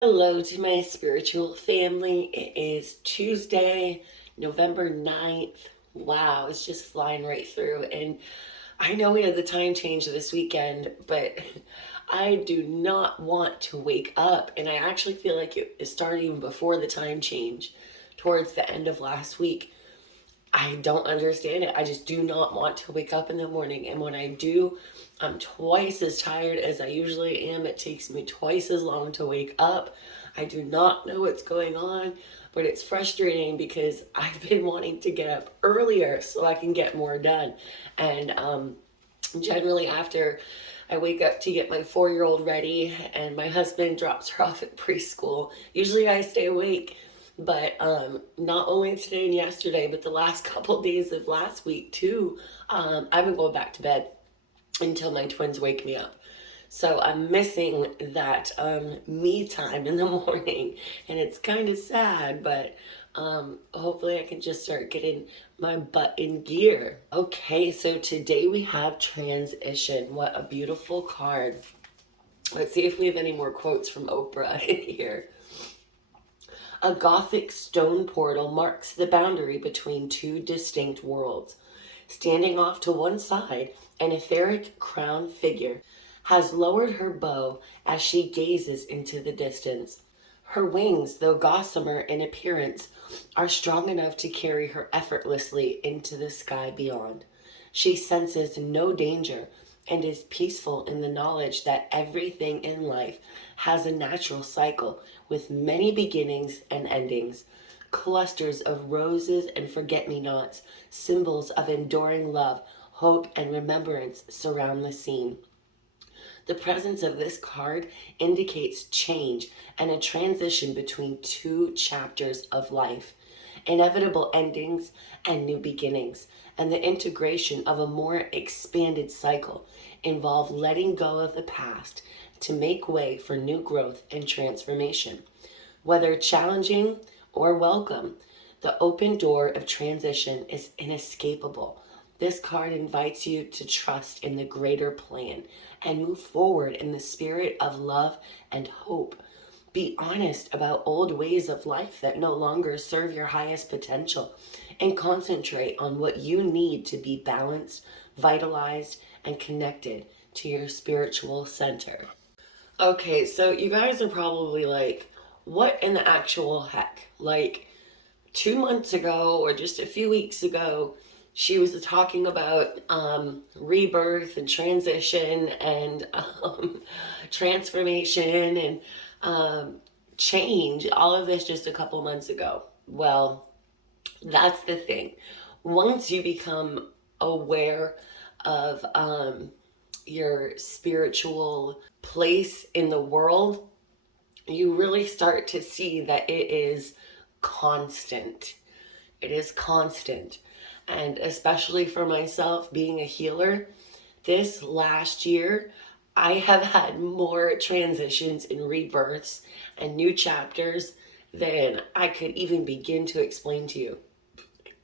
Hello to my spiritual family. It is Tuesday, November 9th. Wow, it's just flying right through. And I know we had the time change this weekend, but I do not want to wake up. And I actually feel like it started even before the time change, towards the end of last week. I don't understand it. I just do not want to wake up in the morning. And when I do, I'm twice as tired as I usually am. It takes me twice as long to wake up. I do not know what's going on, but it's frustrating because I've been wanting to get up earlier so I can get more done. And generally, after I wake up to get my 4-year-old ready and my husband drops her off at preschool, usually I stay awake, but not only today and yesterday, but the last couple days of last week too, I've been going back to bed until my twins wake me up. So I'm missing that me time in the morning, and it's kind of sad, but hopefully I can just start getting my butt in gear. Okay, so today we have transition. What a beautiful card. Let's see if we have any more quotes from Oprah in here. A Gothic stone portal marks the boundary between two distinct worlds. Standing off to one side, an etheric crowned figure has lowered her bow as she gazes into the distance. Her wings, though gossamer in appearance, are strong enough to carry her effortlessly into the sky beyond. She senses no danger and is peaceful in the knowledge that everything in life has a natural cycle with many beginnings and endings. Clusters of roses and forget-me-nots, symbols of enduring love, hope, and remembrance surround the scene. The presence of this card indicates change and a transition between two chapters of life, inevitable endings and new beginnings, and the integration of a more expanded cycle involve letting go of the past to make way for new growth and transformation. Whether challenging or welcome, the open door of transition is inescapable. This card invites you to trust in the greater plan and move forward in the spirit of love and hope. Be honest about old ways of life that no longer serve your highest potential and concentrate on what you need to be balanced, vitalized, and connected to your spiritual center. Okay, so you guys are probably like, what in the actual heck? Like, 2 months ago or just a few weeks ago, she was talking about rebirth and transition and transformation and change, all of this just a couple months ago. Well, that's the thing. Once you become aware of your spiritual place in the world, you really start to see that it is constant. It is constant. And especially for myself, being a healer, this last year, I have had more transitions and rebirths and new chapters than I could even begin to explain to you.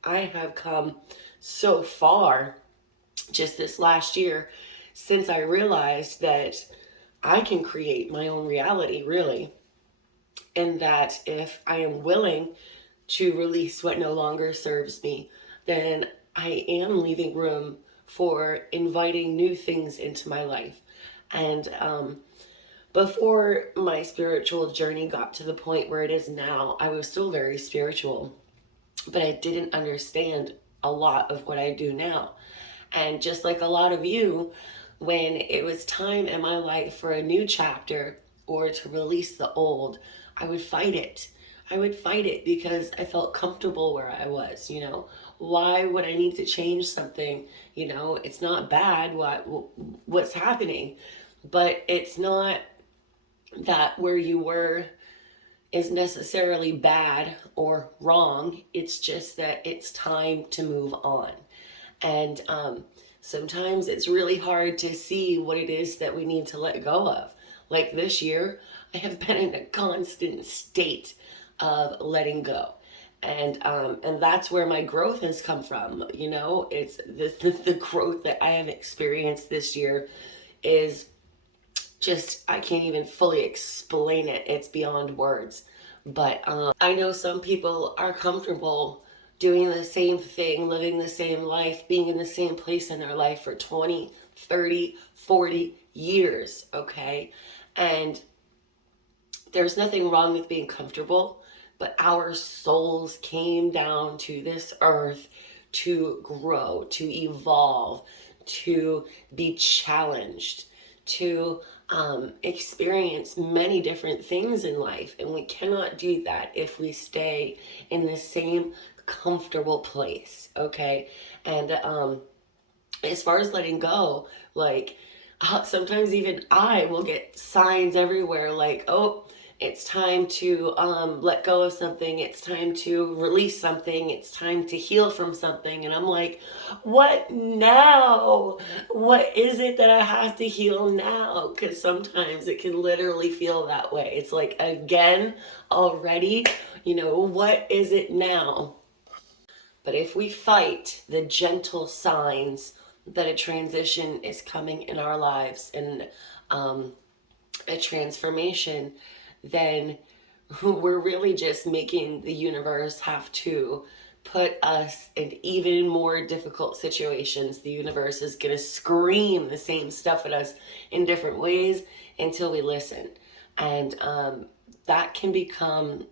I have come so far just this last year since I realized that I can create my own reality, really. And that if I am willing to release what no longer serves me, then I am leaving room for inviting new things into my life. And before my spiritual journey got to the point where it is now, I was still very spiritual, but I didn't understand a lot of what I do now. And just like a lot of you, when it was time in my life for a new chapter or to release the old, I would fight it. I would fight it because I felt comfortable where I was, you know. Why would I need to change something? You know, it's not bad what's happening, but it's not that where you were is necessarily bad or wrong. It's just that it's time to move on. And sometimes it's really hard to see what it is that we need to let go of. Like this year, I have been in a constant state of letting go. And that's where my growth has come from. You know, it's the growth that I have experienced this year is I can't even fully explain it. It's beyond words. But I know some people are comfortable doing the same thing, living the same life, being in the same place in their life for 20, 30, 40 years, okay? And there's nothing wrong with being comfortable, but our souls came down to this earth to grow, to evolve, to be challenged, to experience many different things in life. And we cannot do that if we stay in the same comfortable place, okay? And as far as letting go, like sometimes even I will get signs everywhere like, oh, it's time to let go of something. It's time to release something. It's time to heal from something. And I'm like, what now? What is it that I have to heal now? Because sometimes it can literally feel that way. It's like, again, already, what is it now? But if we fight the gentle signs that a transition is coming in our lives and a transformation, then we're really just making the universe have to put us in even more difficult situations. The universe is going to scream the same stuff at us in different ways until we listen. And that can become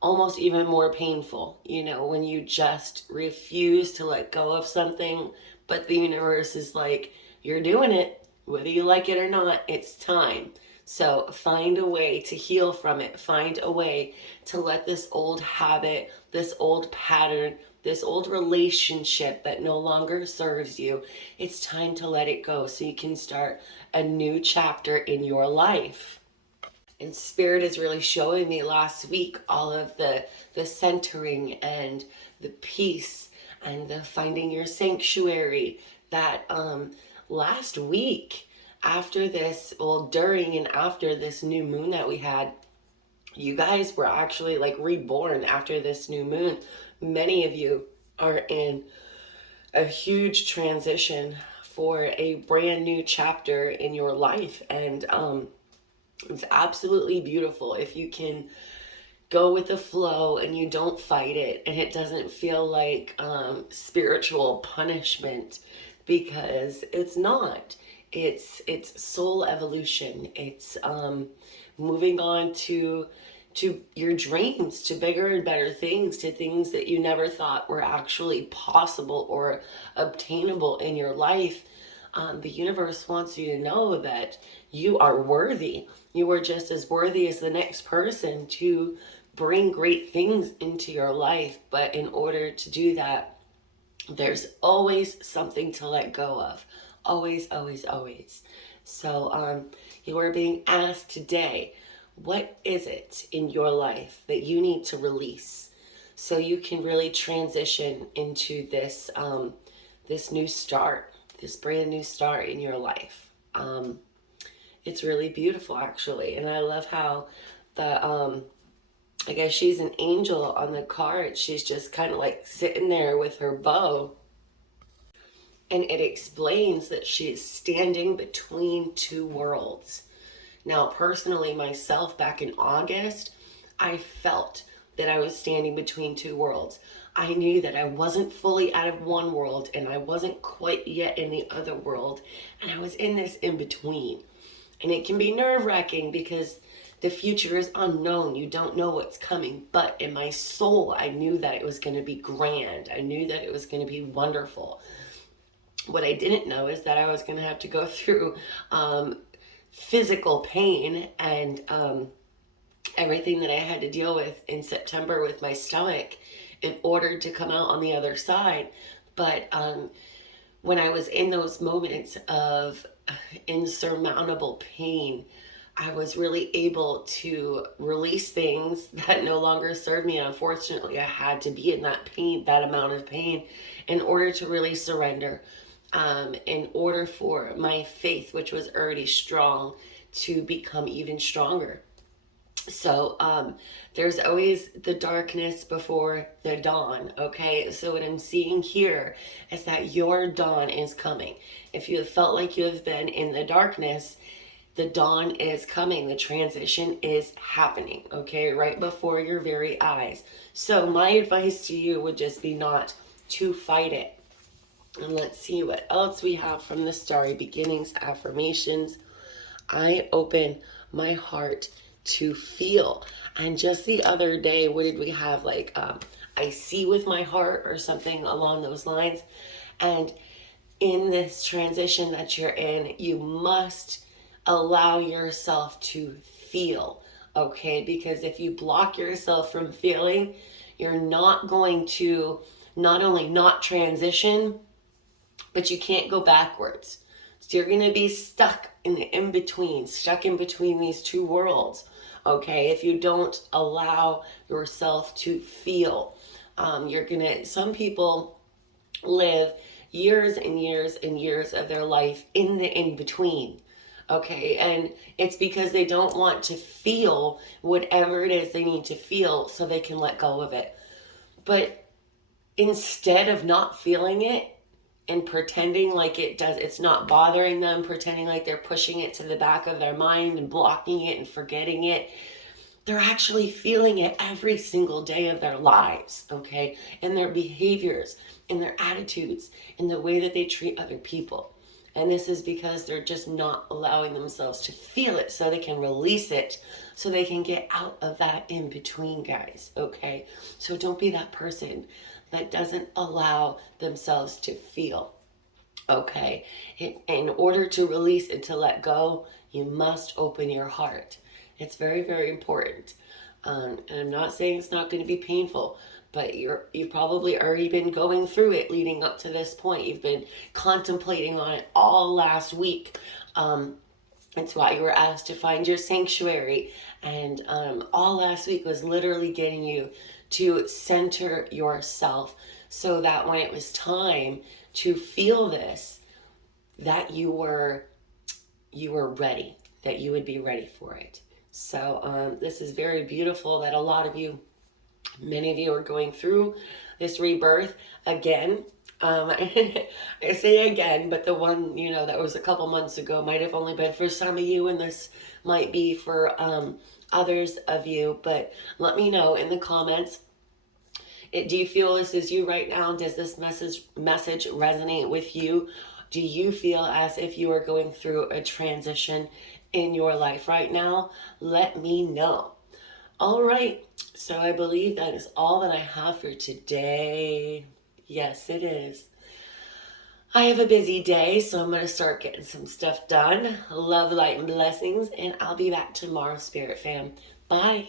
almost even more painful, when you just refuse to let go of something, but the universe is like, you're doing it, whether you like it or not, it's time. So find a way to heal from it. Find a way to let this old habit, this old pattern, this old relationship that no longer serves you, it's time to let it go so you can start a new chapter in your life. And Spirit is really showing me last week all of the centering and the peace and the finding your sanctuary that last week after this, well, during and after this new moon that we had, you guys were actually like reborn after this new moon. Many of you are in a huge transition for a brand new chapter in your life. And it's absolutely beautiful if you can go with the flow and you don't fight it and it doesn't feel like spiritual punishment, because it's not. It's soul evolution. It's moving on to your dreams, to bigger and better things, to things that you never thought were actually possible or obtainable in your life. The universe wants you to know that you are worthy. You are just as worthy as the next person to bring great things into your life. But in order to do that, there's always something to let go of. Always, always, always. So you are being asked today, what is it in your life that you need to release so you can really transition into this new start, this brand new start in your life? It's really beautiful, actually. And I love how I guess she's an angel on the card. She's just kind of like sitting there with her bow. And it explains that she is standing between two worlds. Now, personally, myself, back in August, I felt that I was standing between two worlds. I knew that I wasn't fully out of one world and I wasn't quite yet in the other world. And I was in this in between. And it can be nerve-wracking because the future is unknown. You don't know what's coming. But in my soul, I knew that it was going to be grand. I knew that it was going to be wonderful. What I didn't know is that I was going to have to go through physical pain and everything that I had to deal with in September with my stomach in order to come out on the other side. But when I was in those moments of insurmountable pain, I was really able to release things that no longer served me. And unfortunately, I had to be in that pain, that amount of pain, in order to really surrender, in order for my faith, which was already strong, to become even stronger. So there's always the darkness before the dawn, okay? So what I'm seeing here is that your dawn is coming. If you have felt like you have been in the darkness, The dawn is coming. The transition is happening, okay, right before your very eyes. So my advice to you would just be not to fight it. And let's see what else we have from the Starry Beginnings affirmations. I open my heart to feel. And just the other day, what did we have? Like, I see with my heart or something along those lines. And in this transition that you're in, you must allow yourself to feel, okay? Because if you block yourself from feeling, you're not going to not only not transition, but you can't go backwards. So you're going to be stuck in the in-between, stuck in between these two worlds, okay? If you don't allow yourself to feel, some people live years and years and years of their life in the in-between, okay? And it's because they don't want to feel whatever it is they need to feel so they can let go of it. But instead of not feeling it and pretending like it's not bothering them, pretending like they're pushing it to the back of their mind and blocking it and forgetting it, they're actually feeling it every single day of their lives, okay? In their behaviors, in their attitudes, in the way that they treat other people. And this is because they're just not allowing themselves to feel it so they can release it, so they can get out of that in between, guys, okay? So don't be that person that doesn't allow themselves to feel, okay? In order to release and to let go, you must open your heart. It's very, very important. And I'm not saying it's not going to be painful, but you've probably already been going through it leading up to this point. You've been contemplating on it all last week. It's why you were asked to find your sanctuary. And all last week was literally getting you to center yourself so that when it was time to feel this, that you were ready, that you would be ready for it. So this is very beautiful that a lot of you, many of you are going through this rebirth again. I say again, but the one, that was a couple months ago might have only been for some of you, and this might be for others of you. But let me know in the comments. Do you feel this is you right now? Does this message resonate with you? Do you feel as if you are going through a transition in your life right now? Let me know. All right, so I believe that is all that I have for today. Yes, it is. I have a busy day, so I'm going to start getting some stuff done. Love, light, and blessings, and I'll be back tomorrow, Spirit Fam. Bye.